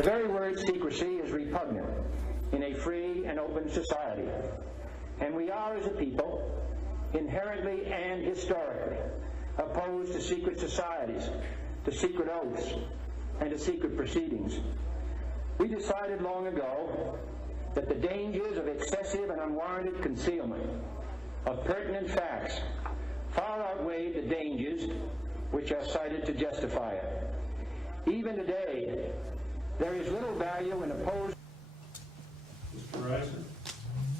The very word secrecy is repugnant in a free and open society, and we are, as a people, inherently and historically opposed to secret societies, to secret oaths, and to secret proceedings. We decided long ago that the dangers of excessive and unwarranted concealment of pertinent facts far outweighed the dangers which are cited to justify it. Even today, there is little value in opposing. Mr. Reisner?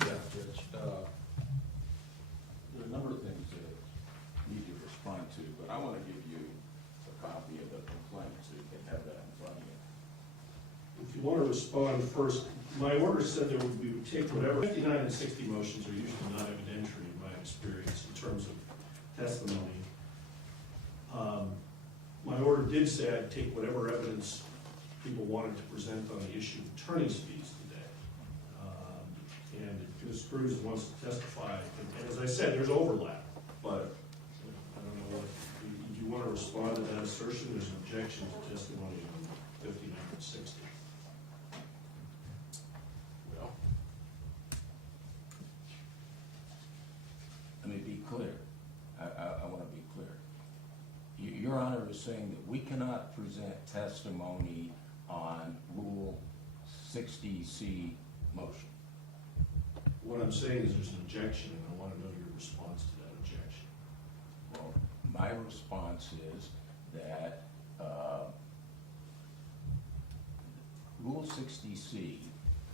Yeah, Judge. There are a number of things that you need to respond to, but I want to give you a copy of the complaint so you can have that in front of you. If you want to respond first, my order said that we would take whatever. 59 and 60 motions are usually not evidentiary in my experience in terms of testimony. My order did say I'd take whatever evidence people wanted to present on the issue of attorney's fees today. And Ms. Cruz wants to testify, and as I said, there's overlap, but I don't know what, do you want to respond to that assertion? There's an objection to testimony on 59 and 60. Well, let me be clear. I want to be clear. Your Honor is saying that we cannot present testimony on Rule 60C motion. What I'm saying is there's an objection, and I want to know your response to that objection. Well, my response is that Rule 60C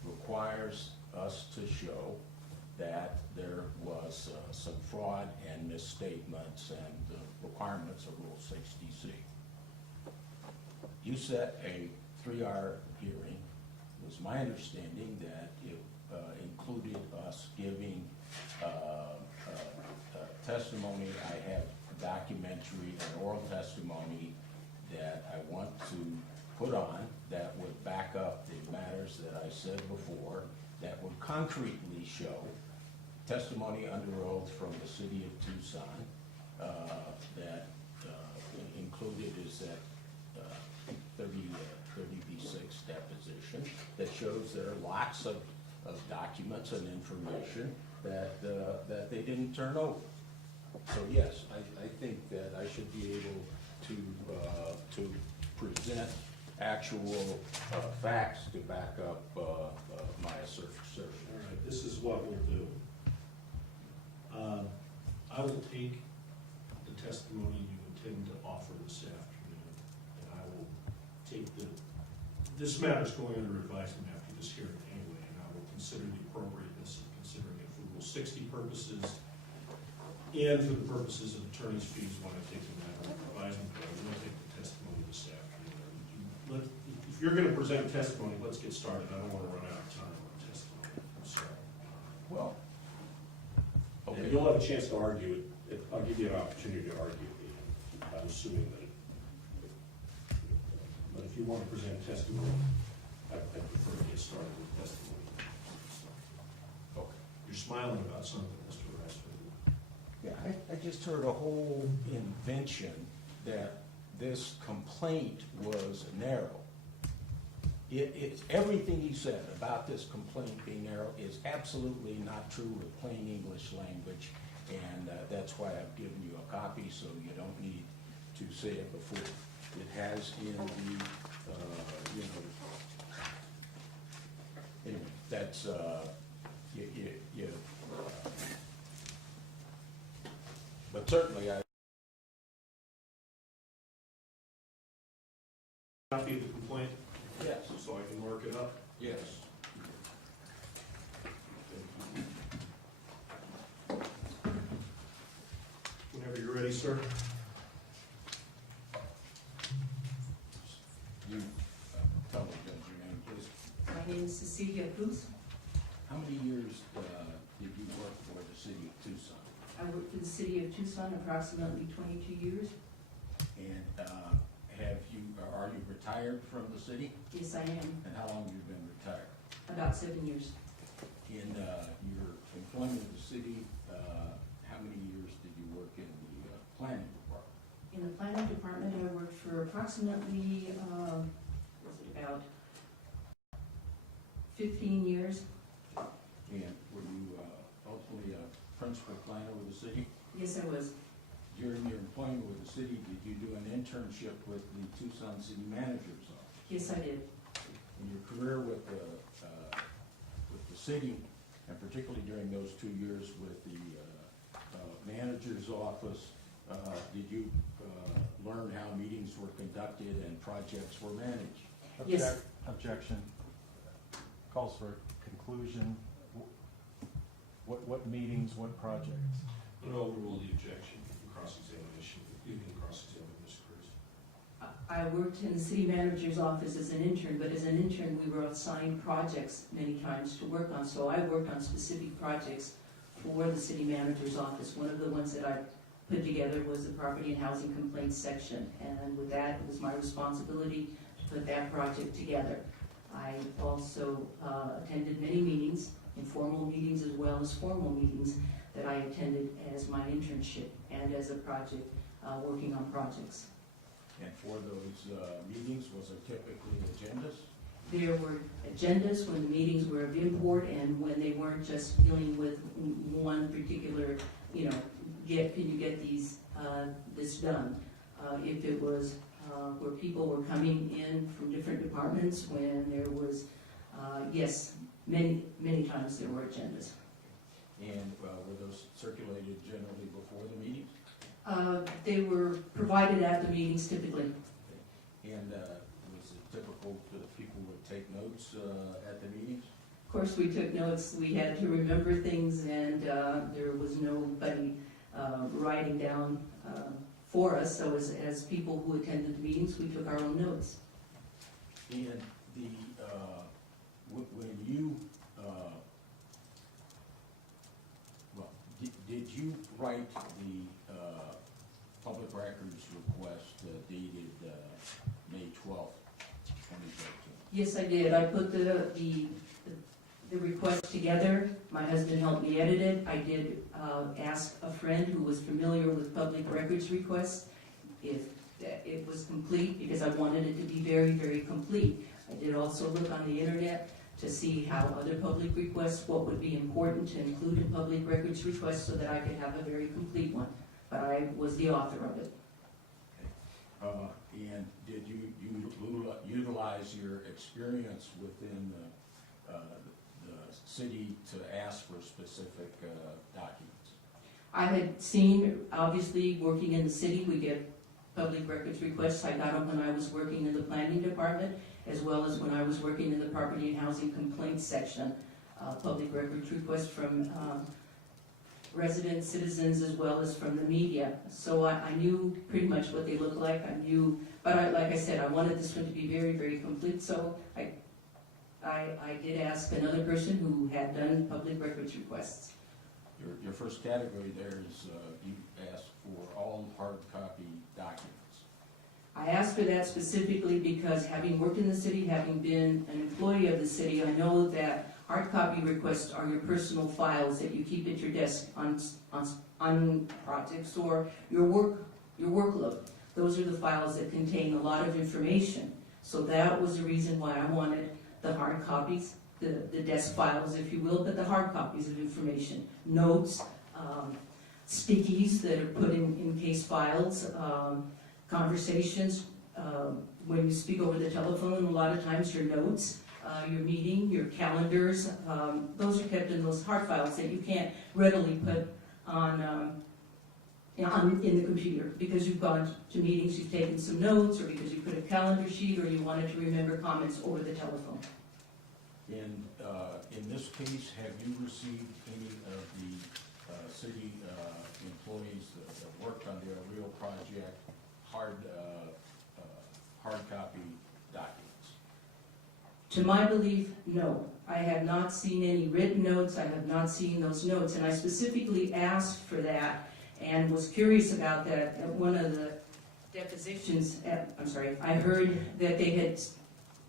requires us to show that there was some fraud and misstatements and the requirements of Rule 60C. You set a 3-hour hearing. It was my understanding that it included us giving testimony. I have documentary and oral testimony that I want to put on that would back up the matters that I said before, that would concretely show testimony under oath from the city of Tucson that included is that 30B6 deposition that shows there are lots of documents and information that they didn't turn over. So yes, I think that I should be able to present actual facts to back up my assertion. All right, this is what we'll do. I will take the testimony you intend to offer this afternoon, and I will take this matter's going under advisement after this hearing anyway, and I will consider the appropriateness of considering it for Rule 60 purposes and for the purposes of attorney's fees when I take the matter under advisement, but I will take the testimony this afternoon. If you're going to present testimony, let's get started. I don't want to run out of time on testimony. I'm sorry. Well, Okay. You'll have a chance to argue it. I'll give you an opportunity to argue it. I'm assuming that but if you want to present testimony, I prefer to get started with testimony. So, okay. you're smiling about something, Mr. Rashford. Yeah, I just heard a whole invention that this complaint was narrow. It's everything he said about this complaint being narrow is absolutely not true with plain English language, and that's why I've given you a copy so you don't need to say it before. It has in the, anyway, that's, but certainly I. Copy of the complaint? Yes. So I can mark it up? Yes. Whenever you're ready, sir. You tell me, Judge, your name, please. My name is Cecilia Cruz. How many years did you work for the city of Tucson? I worked for the city of Tucson approximately 22 years. And are you retired from the city? Yes, I am. And how long have you been retired? About 7 years. In your employment with the city, how many years did you work in the planning department? In the planning department, I worked for approximately, about 15 years. And were you ultimately a principal planner with the city? Yes, I was. During your employment with the city, did you do an internship with the Tucson City Manager's Office? Yes, I did. In your career with the city, and particularly during those 2 years with the manager's office, did you learn how meetings were conducted and projects were managed? Yes. Objection. Calls for conclusion. What meetings, what projects? I'm going to overrule the objection, cross-examination. You can cross-examine Ms. Cruz. I worked in the city manager's office as an intern, but as an intern, we were assigned projects many times to work on. So I worked on specific projects for the city manager's office. One of the ones that I put together was the property and housing complaints section. And with that, it was my responsibility to put that project together. I also attended many meetings, informal meetings as well as formal meetings that I attended as my internship and as a project, working on projects. And for those meetings, was there typically agendas? There were agendas when the meetings were of import and when they weren't just dealing with one particular, can you get this done? If it was where people were coming in from different departments, when there was, yes, many times there were agendas. And were those circulated generally before the meetings? They were provided at the meetings typically. And was it typical that people would take notes at the meetings? Of course, we took notes. We had to remember things, and there was nobody writing down for us. So as people who attended the meetings, we took our own notes. And the when you did you write the public records request dated May 12th, 2013? Yes, I did. I put the request together. My husband helped me edit it. I did ask a friend who was familiar with public records requests if it was complete, because I wanted it to be very, very complete. I did also look on the internet to see how other public requests, what would be important to include in public records requests so that I could have a very complete one. But I was the author of it. And did you utilize your experience within the city to ask for specific documents? I had seen, obviously, working in the city, we get public records requests. I got them when I was working in the planning department, as well as when I was working in the property and housing complaints section. Public records requests from residents, citizens, as well as from the media. So I knew pretty much what they looked like. I knew, but like I said, I wanted this one to be very, very complete. So I did ask another person who had done public records requests. Your first category there is you asked for all hard copy documents. I asked for that specifically because having worked in the city, having been an employee of the city, I know that hard copy requests are your personal files that you keep at your desk on projects or your workload. Those are the files that contain a lot of information. So that was the reason why I wanted the hard copies, the desk files, if you will, but the hard copies of information, notes, stickies that are put in case files, conversations. When you speak over the telephone, a lot of times your notes, your meeting, your calendars, those are kept in those hard files that you can't readily put on in the computer because you've gone to meetings, you've taken some notes, or because you put a calendar sheet, or you wanted to remember comments over the telephone. And in this case, have you received any of the city employees that worked on the real project hard copy documents? To my belief, no. I have not seen any written notes. I have not seen those notes, and I specifically asked for that and was curious about that at one of the depositions. I heard that they had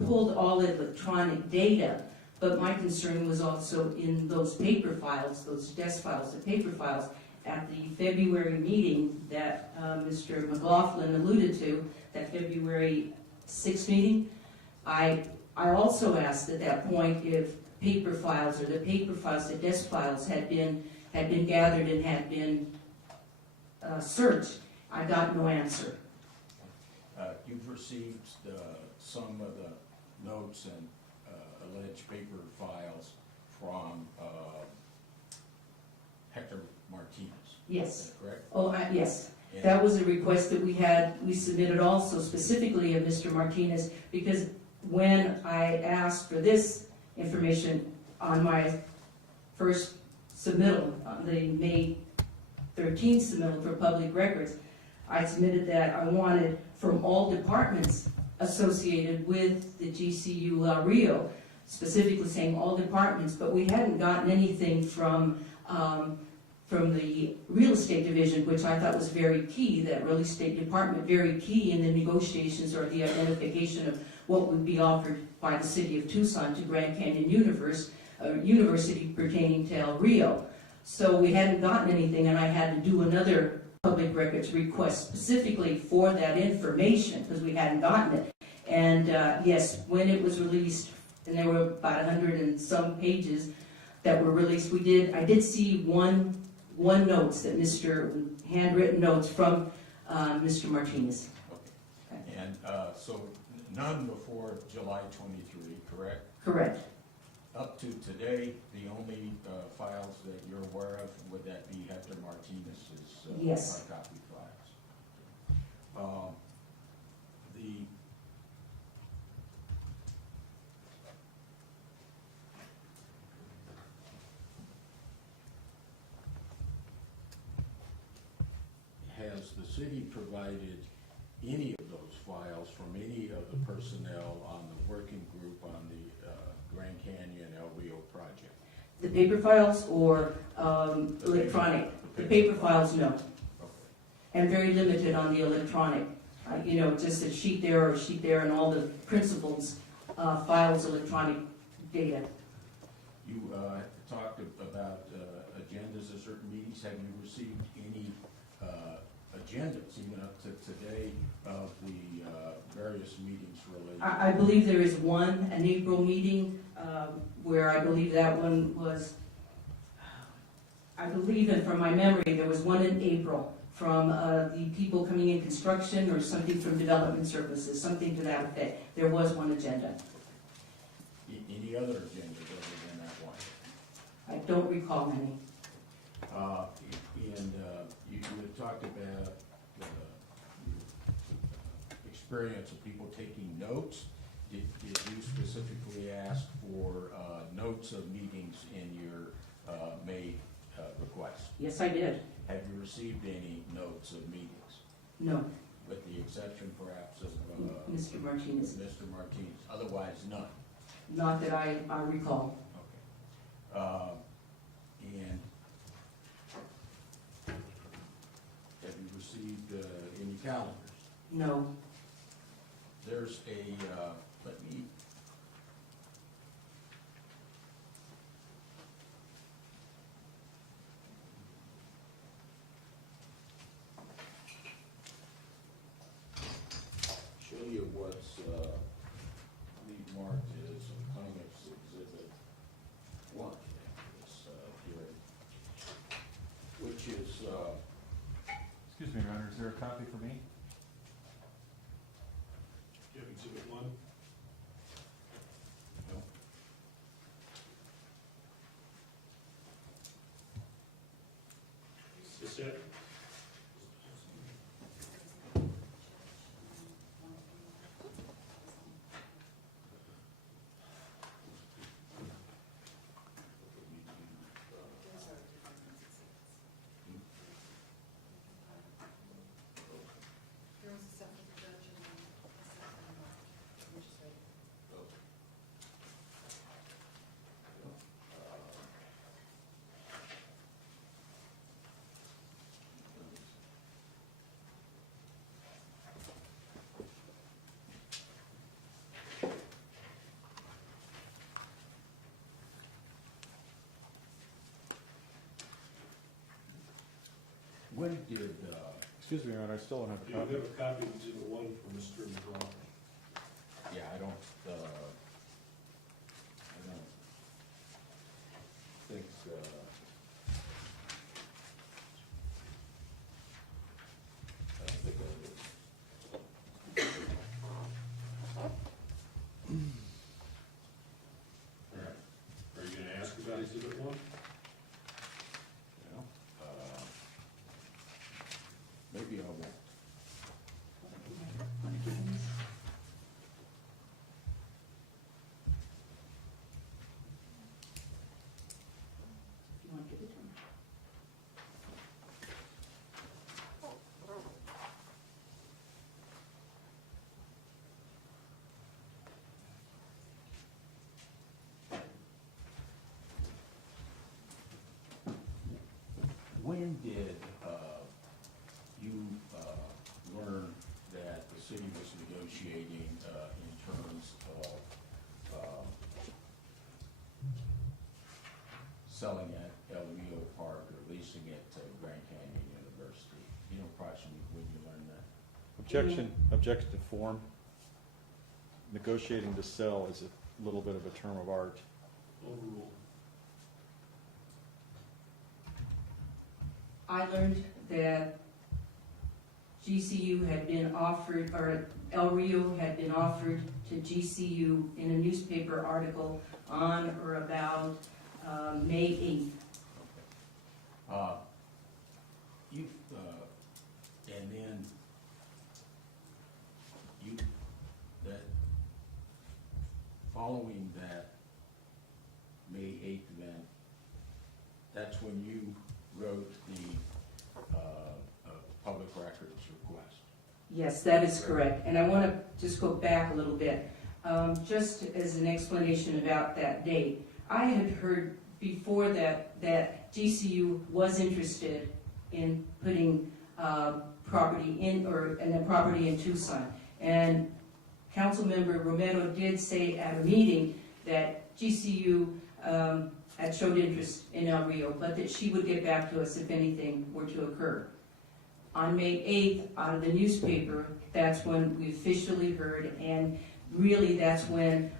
pulled all electronic data, but my concern was also in those paper files, those desk files, the paper files. At the February meeting that Mr. McLaughlin alluded to, that February 6th meeting, I also asked at that point if paper files, or the paper files, the desk files had been gathered and had been searched. I got no answer. You've received some of the notes and alleged paper files from Hector Martinez. Yes. Is that correct? Oh, yes. And- That was a request that we submitted also specifically of Mr. Martinez, because when I asked for this information on my first submittal, on the May 13th submittal for public records, I submitted that I wanted from all departments associated with the GCU La Rio, specifically saying all departments, but we hadn't gotten anything from the real estate division, which I thought was very key, that real estate department, very key in the negotiations or the identification of what would be offered by the city of Tucson to Grand Canyon University pertaining to El Rio. So we hadn't gotten anything, and I had to do another public records request specifically for that information, because we hadn't gotten it. And yes, when it was released, and there were about 100 and some pages that were released, I did see one notes that handwritten notes from Mr. Martinez. Okay. And so none before July 23, correct? Correct. Up to today, the only files that you're aware of, would that be Hector Martinez's Yes. hard copy files? Has the city provided any of those files from any of the personnel on the working group on the Grand Canyon El Rio project? The paper files or electronic? The paper files, no. Okay. And very limited on the electronic. Just a sheet there or a sheet there, and all the principals files electronic data. You talked about agendas of certain meetings. Have you received any agendas, even up to today, of the various meetings related? I believe there is one, an April meeting, where I believe that one was, I believe, and from my memory, there was one in April from the people coming in construction or something from development services, something to that effect. There was one agenda. Any other agendas other than that one? I don't recall any. And you had talked about experience of people taking notes. Did you specifically ask for notes of meetings in your May request? Yes, I did. Have you received any notes of meetings, No, with the exception perhaps of Mr. Martinez. Mr. Martinez? Otherwise, none. Not that I recall. Okay. And have you received any calendars? No. There's let me, show you what's marked as Appendix Exhibit 1, this hearing, which is, Excuse me, Your Honor, is there a copy for me? You have exhibit 1? no, Is this it? There was a separate judge and then a second one, which is right. when did, Excuse me, Your Honor, I still don't have a You have copy. a copy of exhibit 1 from Mr. McGraw. yeah, I don't did you learn that the city was negotiating in terms of selling at El Rio Park or leasing it to Grand Canyon University? You know, approximately when you learned that? Objection to form. Negotiating to sell is a little bit of a term of art. Overruled. I learned that GCU had been offered, or El Rio had been offered to GCU in a newspaper article on or about May 8th. You, and then you, that, following that May 8th event, that's when you wrote the public records request. Yes, that is correct. And I want to just go back a little bit. Just as an explanation about that date, I had heard before that GCU was interested in putting property in, or a property in Tucson. And Councilmember Romero did say at a meeting that GCU had showed interest in El Rio, but that she would get back to us if anything were to occur. On May 8th, out of the newspaper, that's when we officially heard, and really that's when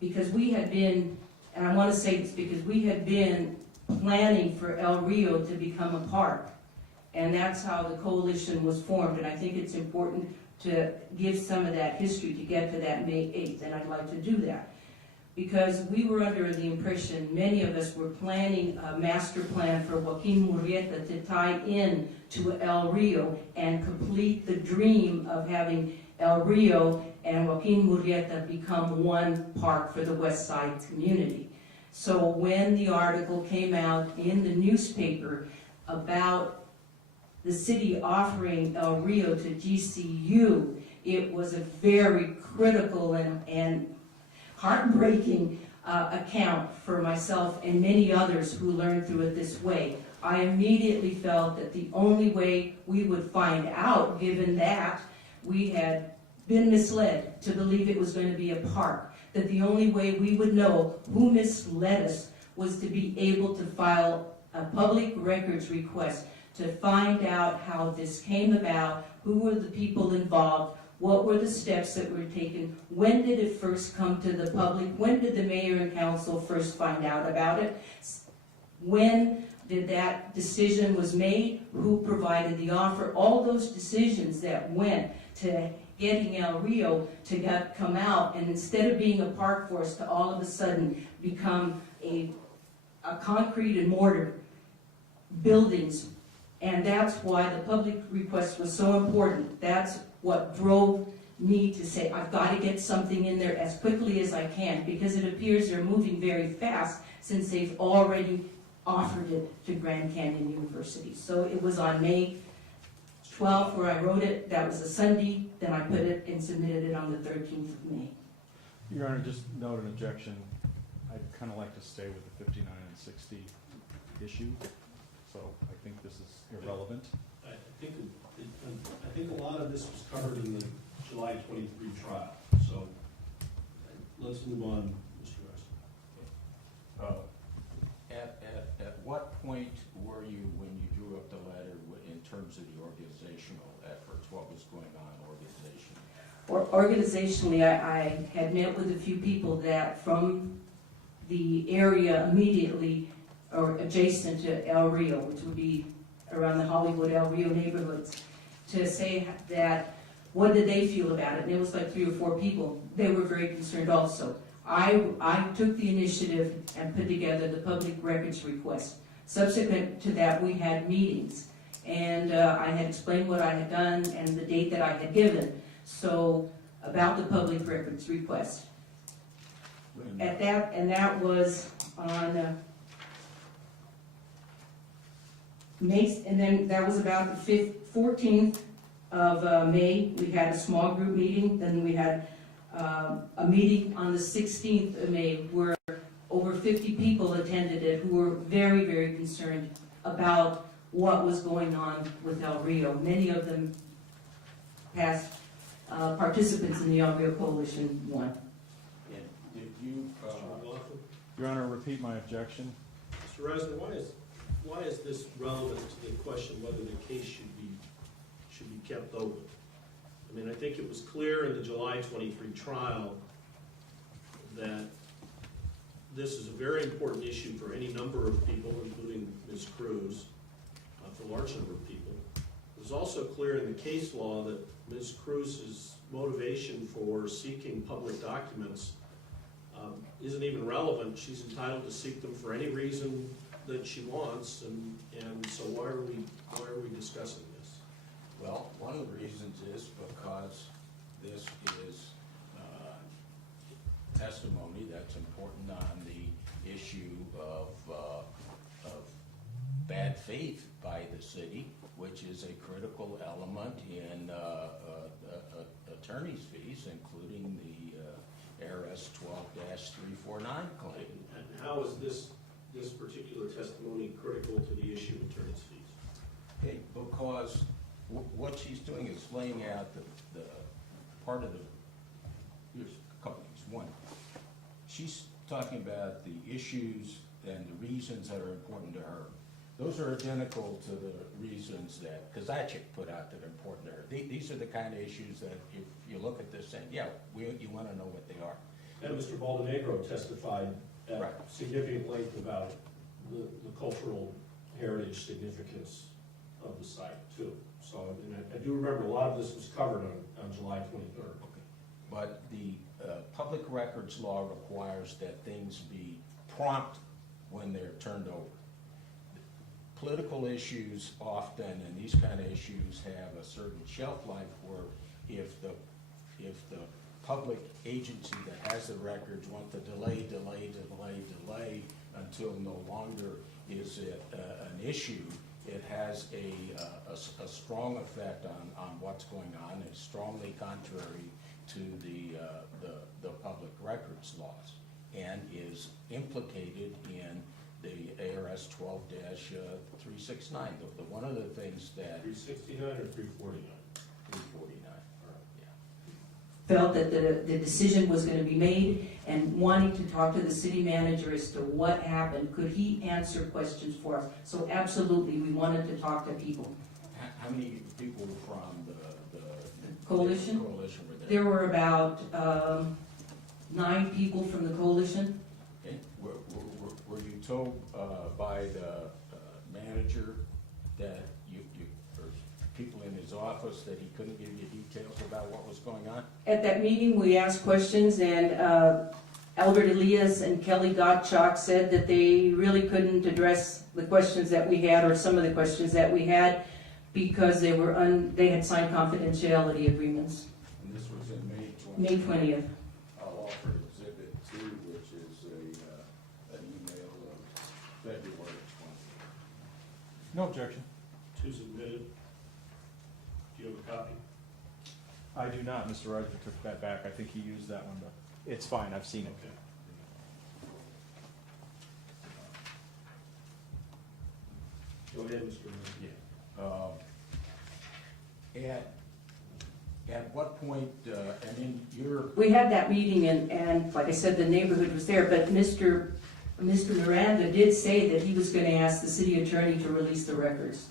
because we had been, and I want to say this because we had been planning for El Rio to become a park, and that's how the coalition was formed, and I think it's important to give some of that history to get to that May 8th, and I'd like to do that. Because we were under the impression, many of us were planning a master plan for Joaquin Murrieta to tie in to El Rio and complete the dream of having El Rio and Joaquin Murrieta become one park for the West Side community. So when the article came out in the newspaper about the city offering El Rio to GCU, it was a very critical and heartbreaking account for myself and many others who learned through it this way. I immediately felt that the only way we would find out, given that we had been misled to believe it was going to be a park, that the only way we would know who misled us was to be able to file a public records request to find out how this came about, who were the people involved, what were the steps that were taken, when did it first come to the public, when did the mayor and council first find out about it, when did that decision was made, who provided the offer, all those decisions that went to getting El Rio to come out, and instead of being a park for us to all of a sudden become a concrete and mortar buildings. And that's why the public request was so important. That's what drove me to say, I've got to get something in there as quickly as I can, because it appears they're moving very fast since they've already offered it to Grand Canyon University. So it was on May 12th where I wrote it. That was a Sunday. Then I put it and submitted it on the 13th of May. Your Honor, just note an objection. I'd kind of like to stay with the 59 and 60 issue. So I think this is irrelevant. I think a lot of this was covered in the July 23 trial, so let's move on, Mr. West. At what point were you when you drew up the letter in terms of the organizational efforts? What was going on organizationally? Organizationally, I had met with a few people that from the area immediately or adjacent to El Rio, which would be around the Hollywood El Rio neighborhoods, to say that what did they feel about it. And it was like 3 or 4 people. They were very concerned also. I took the initiative and put together the public records request. Subsequent to that, we had meetings, and I had explained what I had done and the date that I had given. So about the public records request. At that, and that was on May, and then that was about the 14th of May. We had a small group meeting. Then we had a meeting on the 16th of May where over 50 people attended it who were very, very concerned about what was going on with El Rio. Many of them past participants in the El Rio Coalition won. And did you, Mr. McLaughlin? Your Honor, repeat my objection. Mr. Resnick, why is this relevant to the question whether the case should be kept open? I mean, I think it was clear in the July 23 trial that this is a very important issue for any number of people, including Ms. Cruz, for a large number of people. It was also clear in the case law that Ms. Cruz's motivation for seeking public documents isn't even relevant. She's entitled to seek them for any reason that she wants, and so why are we discussing this? well, one of the reasons is because this is testimony that's important on the issue of bad faith by the city, which is a critical element in attorney's fees, including the ARS 12-349 claim. And how is this particular testimony critical to the issue of attorney's fees? Okay, because what she's doing is laying out the part of the, here's a couple things. One, she's talking about the issues and the reasons that are important to her. Those are identical to the reasons that Kozaczek put out that are important to her. These are the kind of issues that if you look at this and, yeah, you want to know what they are. And Mr. Baldonegro testified at Right. significant length about the cultural heritage significance of the site, too. So, I do remember a lot of this was covered on July 23rd. But the public records law requires that things be prompt when they're turned over. Political issues often, and these kind of issues, have a certain shelf life where if the public agency that has the records want to delay until no longer is it an issue, it has a strong effect on what's going on. It's strongly contrary to the public records laws and is implicated in the ARS 12-369. One of the things that 369 or 349? 349. Felt that the decision was going to be made and wanting to talk to the city manager as to what happened. Could he answer questions for us? So absolutely, we wanted to talk to people. How many people from the Coalition? coalition were there? There were about 9 people from the coalition. Okay. Were you told by the manager that or people in his office that he couldn't give you details about what was going on? At that meeting, we asked questions, and Albert Elias and Kelly Gottschalk said that they really couldn't address the questions that we had, or some of the questions that we had, because they had signed confidentiality agreements. And this was in May 20th. May 20th. I'll offer Exhibit 2, which is an email of February 20th. No objection. Two's admitted. Do you have a copy? I do not. Mr. Rogers took that back. I think he used that one, but it's fine. I've seen it. Okay. Go ahead, Mr. Resnick. At what point, and in your, We had that meeting, and like I said, the neighborhood was there, but Mr. Miranda did say that he was going to ask the city attorney to release the records.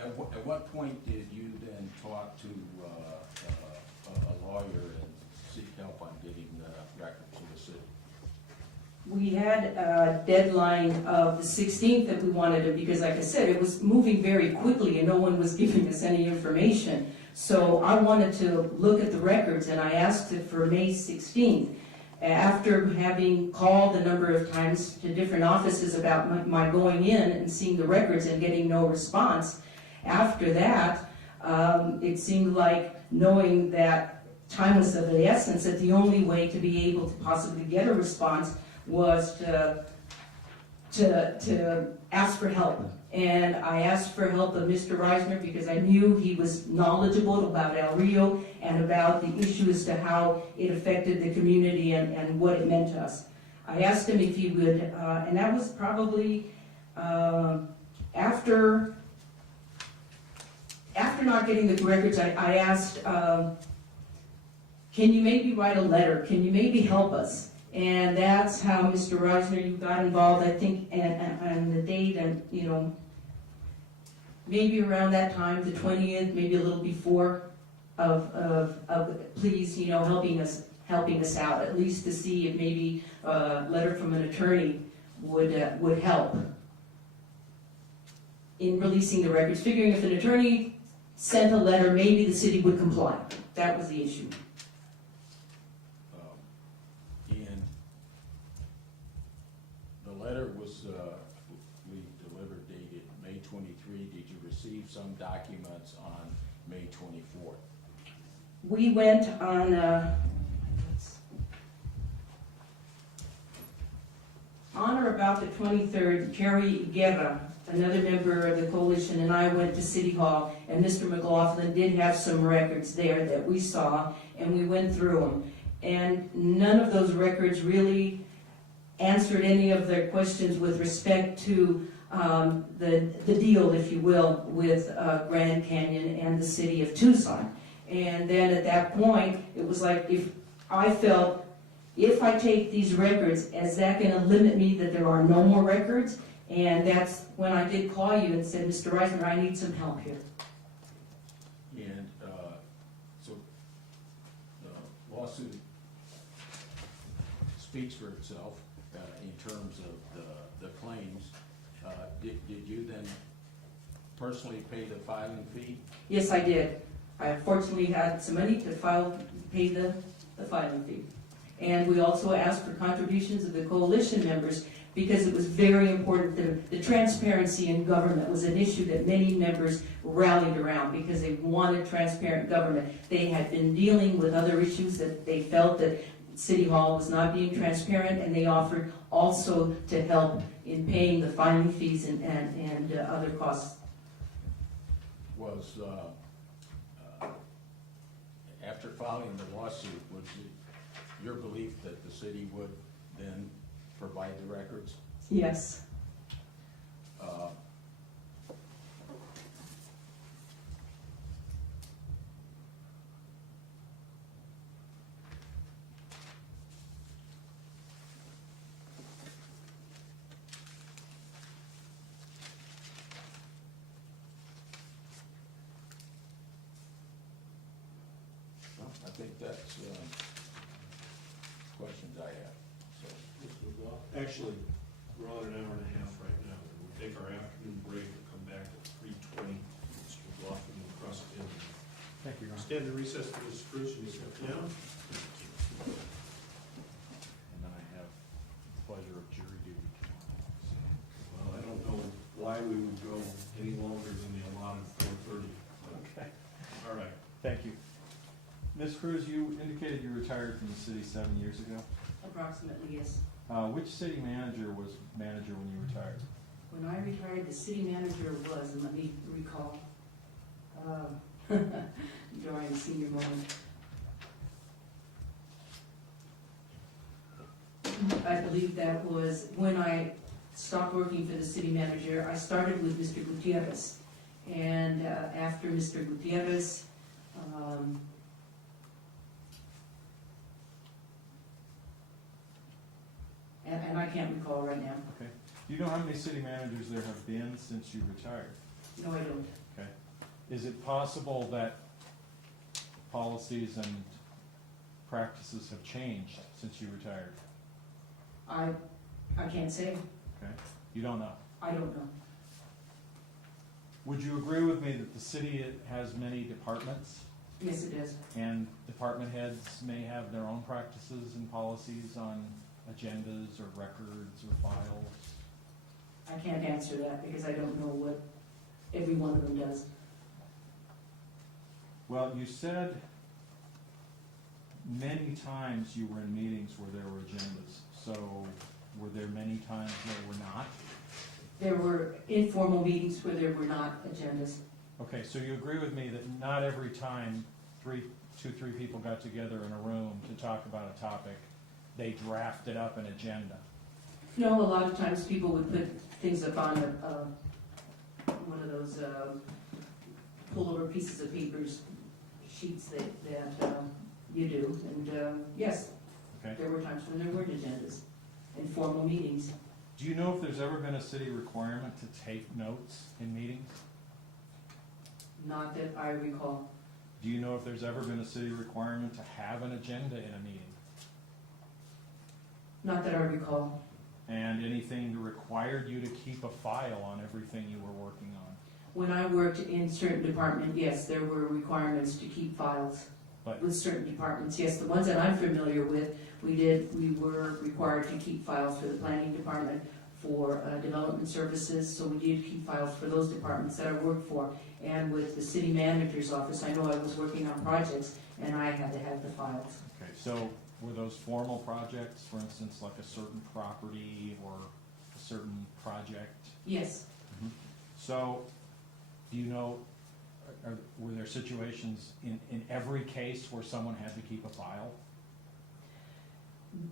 at what point did you then talk to a lawyer and seek help on getting the records to the city? We had a deadline of the 16th that we wanted it, because like I said, it was moving very quickly and no one was giving us any information. So I wanted to look at the records, and I asked it for May 16th. After having called a number of times to different offices about my going in and seeing the records and getting no response, after that, it seemed like, knowing that time was of the essence, that the only way to be able to possibly get a response was to ask for help. And I asked for help of Mr. Reisner because I knew he was knowledgeable about El Rio and about the issue as to how it affected the community and what it meant to us. I asked him if he would, and that was probably after not getting the records, I asked, can you maybe write a letter? Can you maybe help us? And that's how Mr. Reisner, you got involved, I think, and the date, and, you know, maybe around that time, the 20th, maybe a little before, of please, you know, helping us out, at least to see if maybe a letter from an attorney would help in releasing the records, figuring if an attorney sent a letter, maybe the city would comply. That was the issue. And the letter was, we delivered dated May 23. Did you receive some documents on May 24th? We went on or about the 23rd, Jerry Guerra, another member of the coalition, and I went to City Hall, and Mr. McLaughlin did have some records there that we saw, and we went through them. And none of those records really answered any of their questions with respect to the deal, if you will, with Grand Canyon and the city of Tucson. And then at that point, it was like, if I take these records, is that going to limit me that there are no more records? And that's when I did call you and said, Mr. Reisner, I need some help here. And so the lawsuit speaks for itself in terms of the claims. Did you then personally pay the filing fee? Yes, I did. I fortunately had some money to pay the filing fee. And we also asked for contributions of the coalition members because it was very important. The transparency in government was an issue that many members rallied around because they wanted transparent government. They had been dealing with other issues that they felt that City Hall was not being transparent, and they offered also to help in paying the filing fees and other costs. Was after filing the lawsuit, was it your belief that the city would then provide the records? Yes. Well, I think that's questions I have. So, Actually, we're on an hour and a half right now. We'll take our afternoon break and come back at 3:20. Mr. McLaughlin will cross it in. Thank you, Your Honor. Stand in recess for this, Cruz, you step down. And then I have the pleasure of jury duty tomorrow. Well, I don't know why we would go any longer than the allotted 4:30. Okay. All right. Thank you. Ms. Cruz, you indicated you retired from the city 7 years ago. Approximately, yes. Which city manager was manager when you retired? When I retired, the city manager was, and let me recall, during the senior moment. I believe that was when I stopped working for the city manager. I started with Mr. Gutierrez. And after Mr. Gutierrez, and I can't recall right now. Okay. Do you know how many city managers there have been since you retired? No, I don't. Okay. Is it possible that policies and practices have changed since you retired? I can't say. Okay. You don't know? I don't know. Would you agree with me that the city has many departments, Yes, it is. and department heads may have their own practices and policies on agendas or records or files? I can't answer that because I don't know what every one of them does. Well, you said many times you were in meetings where there were agendas. So were there many times there were not? There were informal meetings where there were not agendas. Okay, so you agree with me that not every time two, three people got together in a room to talk about a topic, they drafted up an agenda? You know, a lot of times people would put things up on one of those pull-over pieces of papers, sheets that you do, and yes, Okay. there were times when there weren't agendas and formal meetings. Do you know if there's ever been a city requirement to take notes in meetings? Not that I recall. Do you know if there's ever been a city requirement to have an agenda in a meeting? Not that I recall. And anything that required you to keep a file on everything you were working on? When I worked in certain department, yes, there were requirements to keep files. But- With certain departments, yes, the ones that I'm familiar with, we were required to keep files for the planning department, for development services, so we did keep files for those departments that I worked for. And with the city manager's office, I know I was working on projects, and I had to have the files. Okay, so were those formal projects, for instance, like a certain property or a certain project? Yes, So, do you know, were there situations in every case where someone had to keep a file?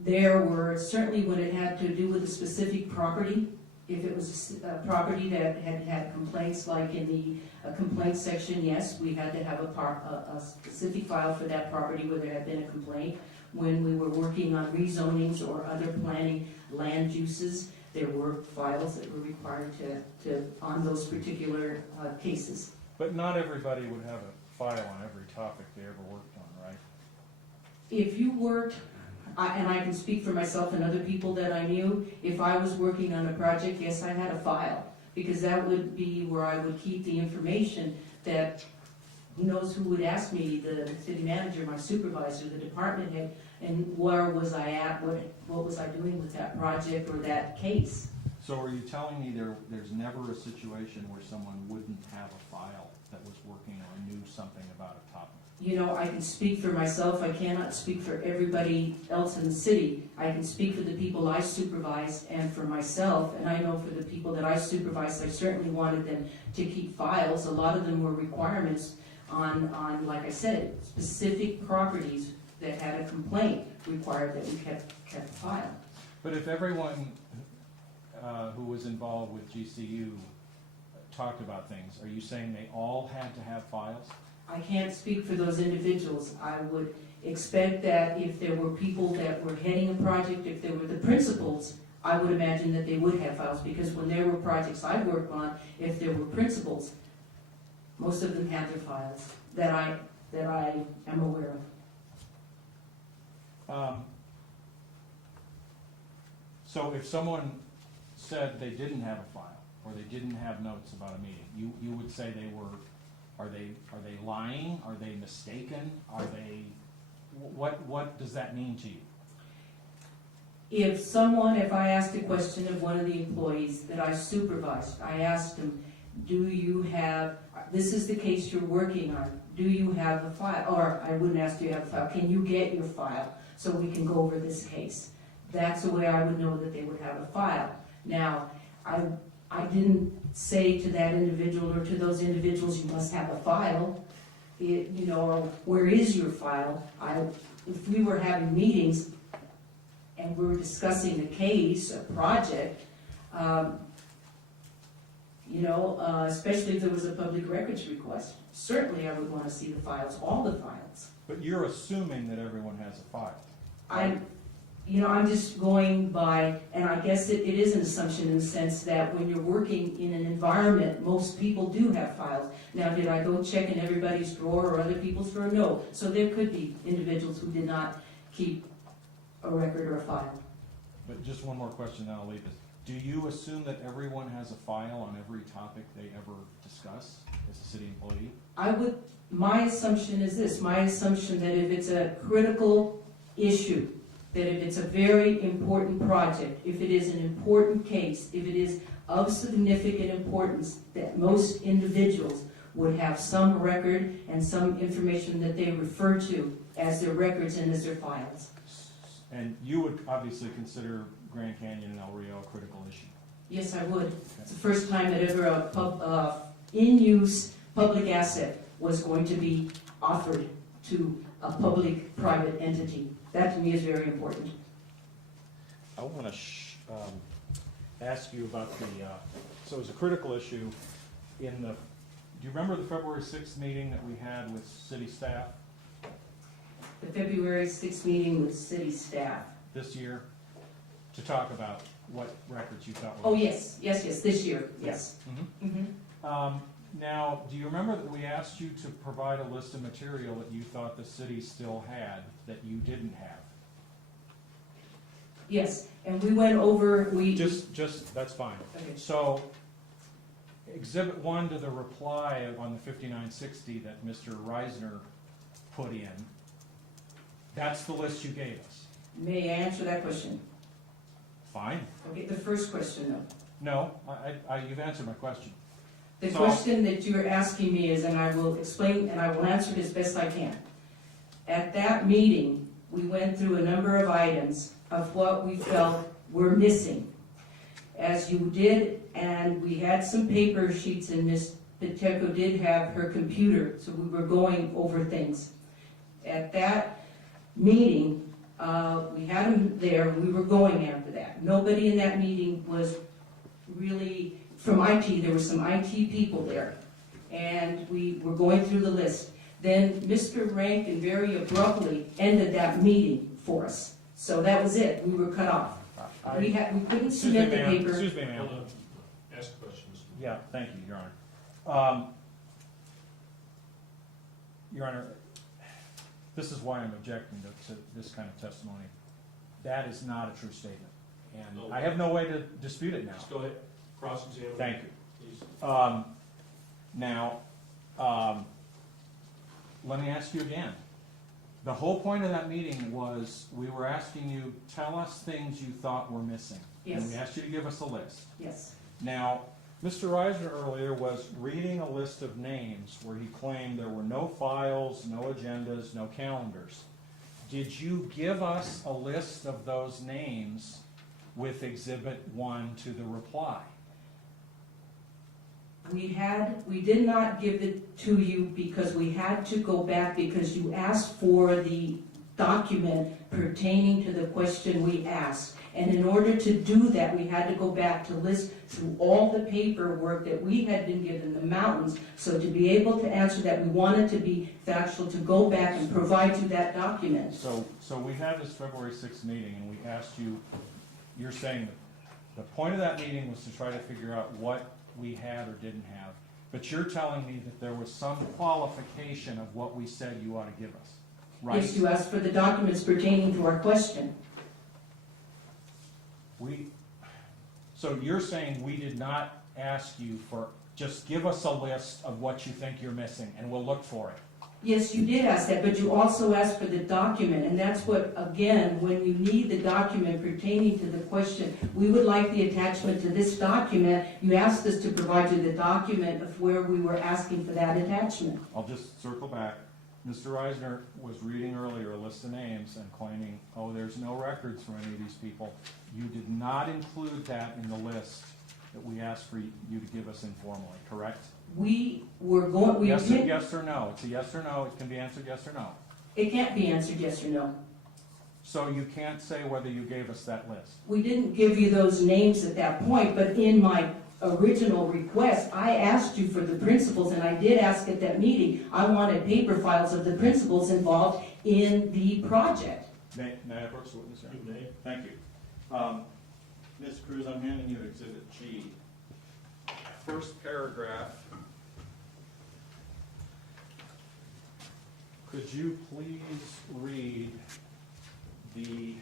there were, certainly when it had to do with a specific property, if it was a property that had had complaints, like in the complaint section, yes, we had to have a specific file for that property where there had been a complaint. When we were working on rezonings or other planning land uses, there were files that were required on those particular cases. But not everybody would have a file on every topic they ever worked on, right? If you worked, and I can speak for myself and other people that I knew, if I was working on a project, yes, I had a file, because that would be where I would keep the information that, who knows who would ask me, the city manager, my supervisor, the department head, and where was I at, what was I doing with that project or that case. So are you telling me there's never a situation where someone wouldn't have a file that was working or knew something about a topic? You know, I can speak for myself, I cannot speak for everybody else in the city. I can speak for the people I supervised and for myself, and I know for the people that I supervised, I certainly wanted them to keep files. A lot of them were requirements on, like I said, specific properties that had a complaint required that we kept a file. But if everyone who was involved with GCU talked about things, are you saying they all had to have files? I can't speak for those individuals. I would expect that if there were people that were heading a project, if there were the principals, I would imagine that they would have files, because when there were projects I worked on, if there were principals, most of them had their files that I am aware of. So if someone said they didn't have a file, or they didn't have notes about a meeting, you would say they were, are they lying? Are they mistaken? Are they, what does that mean to you? If I asked a question of one of the employees that I supervised, I asked him, do you have, this is the case you're working on, do you have a file? Or I wouldn't ask, do you have a file? Can you get your file so we can go over this case? That's the way I would know that they would have a file. Now, I didn't say to that individual or to those individuals, you must have a file. Or where is your file? If we were having meetings and we were discussing a case, a project, especially if there was a public records request, certainly I would want to see the files, all the files. But you're assuming that everyone has a file. I'm just going by, and I guess it is an assumption in the sense that when you're working in an environment, most people do have files. Now, did I go check in everybody's drawer or other people's drawer? No. So there could be individuals who did not keep a record or a file. But just one more question, then I'll leave this. Do you assume that everyone has a file on every topic they ever discuss as a city employee? My assumption is this, my assumption that if it's a critical issue, that if it's a very important project, if it is an important case, if it is of significant importance, that most individuals would have some record and some information that they refer to as their records and as their files. And you would obviously consider Grand Canyon and El Rio a critical issue? Yes, I would. It's the first time that ever a in-use public asset was going to be offered to a public-private entity. That to me is very important. I want to ask you about the, so it was a critical issue in the, do you remember the February 6th meeting that we had with city staff The February 6th meeting with city staff. this year to talk about what records you thought were? Oh, yes, this year, yes. Mhm. Mhm. Now, do you remember that we asked you to provide a list of material that you thought the city still had that you didn't have? Yes, and we went over, Just, that's fine. Okay. So, Exhibit 1 to the reply on the 5960 that Mr. Reisner put in, that's the list you gave us. May I answer that question? Fine. Okay, the first question though. No, you've answered my question. The So- question that you're asking me is, and I will explain, and I will answer it as best I can. At that meeting, we went through a number of items of what we felt were missing. As you did, and we had some paper sheets, and Ms. Pacheco did have her computer, so we were going over things. At that meeting, we had them there, we were going after that. Nobody in that meeting was really from IT, there were some IT people there, and we were going through the list. Then Mr. Rankin very abruptly ended that meeting for us. So that was it, we were cut off. We couldn't submit the paper. Excuse me, ma'am. Hold on, ask questions. Yeah, thank you, Your Honor. Your Honor, this is why I'm objecting to this kind of testimony. That is not a true statement, and I have no way to dispute it now. Just go ahead, cross-examine. Thank you. Please. Now, let me ask you again. The whole point of that meeting was, we were asking you, tell us things you thought were missing. And we Yes, asked you to give us a list. yes. Now, Mr. Reisner earlier was reading a list of names where he claimed there were no files, no agendas, no calendars. Did you give us a list of those names with Exhibit 1 to the reply? We did not give it to you because we had to go back because you asked for the document pertaining to the question we asked. And in order to do that, we had to go back to list through all the paperwork that we had been given, the mountains. So to be able to answer that, we wanted to be factual, to go back and provide you that document. So we had this February 6th meeting, and we asked you, you're saying that the point of that meeting was to try to figure out what we had or didn't have. But you're telling me that there was some qualification of what we said you ought to give us, right? Yes, you asked for the documents pertaining to our question. So you're saying we did not ask you for, just give us a list of what you think you're missing, and we'll look for it? Yes, you did ask that, but you also asked for the document, and that's what, again, when you need the document pertaining to the question, we would like the attachment to this document. You asked us to provide you the document of where we were asking for that attachment. I'll just circle back. Mr. Reisner was reading earlier a list of names and claiming, oh, there's no records from any of these people. You did not include that in the list that we asked for you to give us informally, correct? We were going, Yes or no? It's a yes or no. It can be answered yes or no. It can't be answered yes or no. So you can't say whether you gave us that list. We didn't give you those names at that point, but in my original request, I asked you for the principals, and I did ask at that meeting, I wanted paper files of the principals involved in the project. May I approach the witness here? You may. Thank you. Ms. Cruz, I'm handing you Exhibit G. First paragraph. Could you please read the,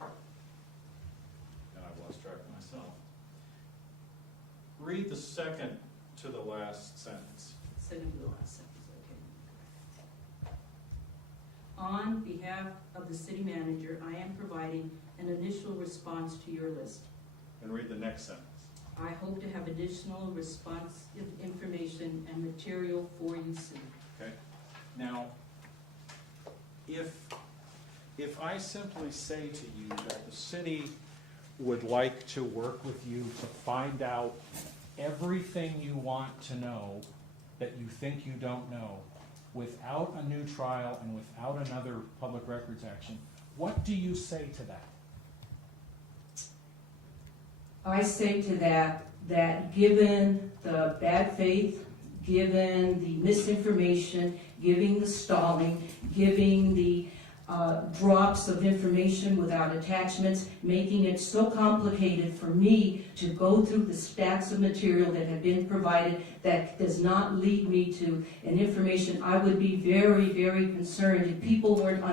and I've lost track of myself. Read the second to the last sentence. Second to the last sentence, okay. On behalf of the city manager, I am providing an initial response to your list. And read the next sentence. I hope to have additional responsive information and material for you soon. Okay. Now, if I simply say to you that the city would like to work with you to find out everything you want to know that you think you don't know, without a new trial and without another public records action, what do you say to that? I say to that given the bad faith, given the misinformation, giving the stalling, giving the drops of information without attachments, making it so complicated for me to go through the stacks of material that have been provided that does not lead me to an information. I would be very, very concerned if people weren't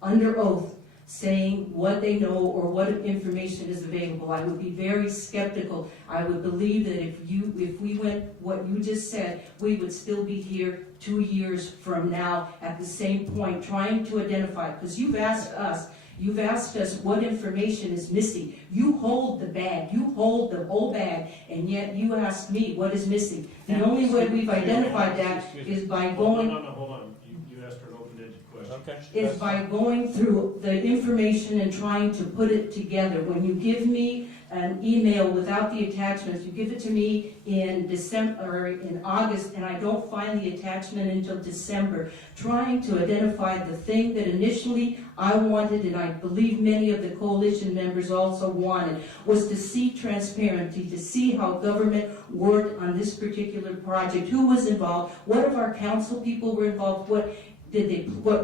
under oath saying what they know or what information is available. I would be very skeptical. I would believe that if we went what you just said, we would still be here 2 years from now at the same point trying to identify, because you've asked us what information is missing. You hold the bag, you hold the whole bag, and yet you ask me what is missing. The only way we've identified that is by going... No, hold on. You asked her an open-ended question. Okay. Is by going through the information and trying to put it together. When you give me an email without the attachments, you give it to me in December or in August, and I don't find the attachment until December, trying to identify the thing that initially I wanted, and I believe many of the coalition members also wanted, was to see transparency, to see how government worked on this particular project, who was involved, what of our council people were involved, what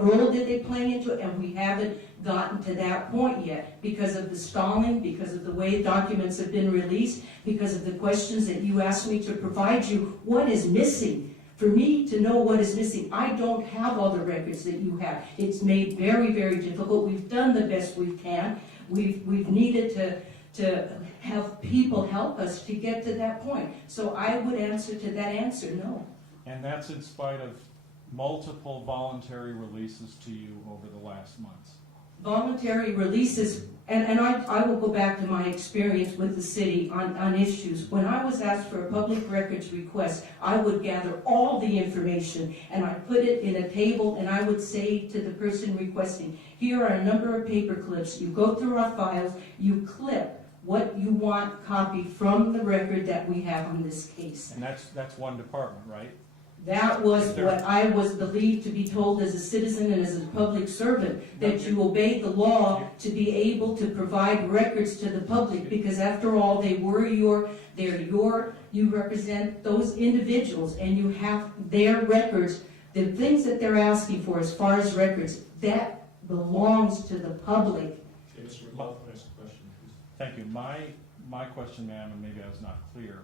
role did they play into it, and we haven't gotten to that point yet because of the stalling, because of the way documents have been released, because of the questions that you asked me to provide you. What is missing? For me to know what is missing, I don't have all the records that you have. It's made very, very difficult. We've done the best we can. We've needed to have people help us to get to that point. So I would answer to that answer, no. And that's in spite of multiple voluntary releases to you over the last months. Voluntary releases, and I will go back to my experience with the city on issues. When I was asked for a public records request, I would gather all the information and I put it in a table and I would say to the person requesting, here are a number of paper clips. You go through our files, you clip what you want copied from the record that we have on this case. And that's one department, right? That was what I was believed to be told as a citizen and as a public servant, that you obey the law to be able to provide records to the public, because after all, you represent those individuals and you have their records. The things that they're asking for as far as records, that belongs to the public. Okay, Mr. McLaughlin, ask a question, please. Thank you. My question, ma'am, and maybe I was not clear,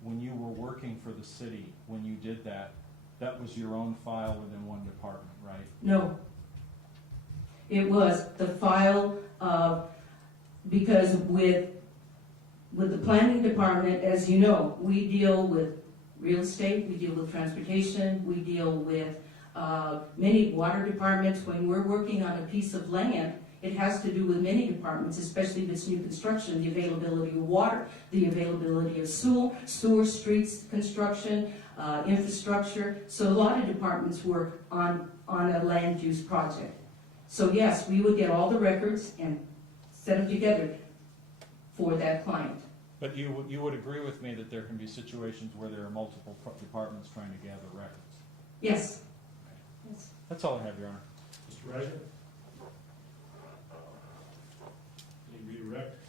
when you were working for the city, when you did that, that was your own file within one department, right? No. It was the file because with the planning department, as you know, we deal with real estate, we deal with transportation, we deal with many water departments. When we're working on a piece of land, it has to do with many departments, especially if it's new construction, the availability of water, the availability of sewer, streets, construction, infrastructure. So a lot of departments work on a land use project. So yes, we would get all the records and set them together for that client. But you would agree with me that there can be situations where there are multiple departments trying to gather records? Yes. Yes. That's all I have, Your Honor. Mr. Reiser? Any redirect?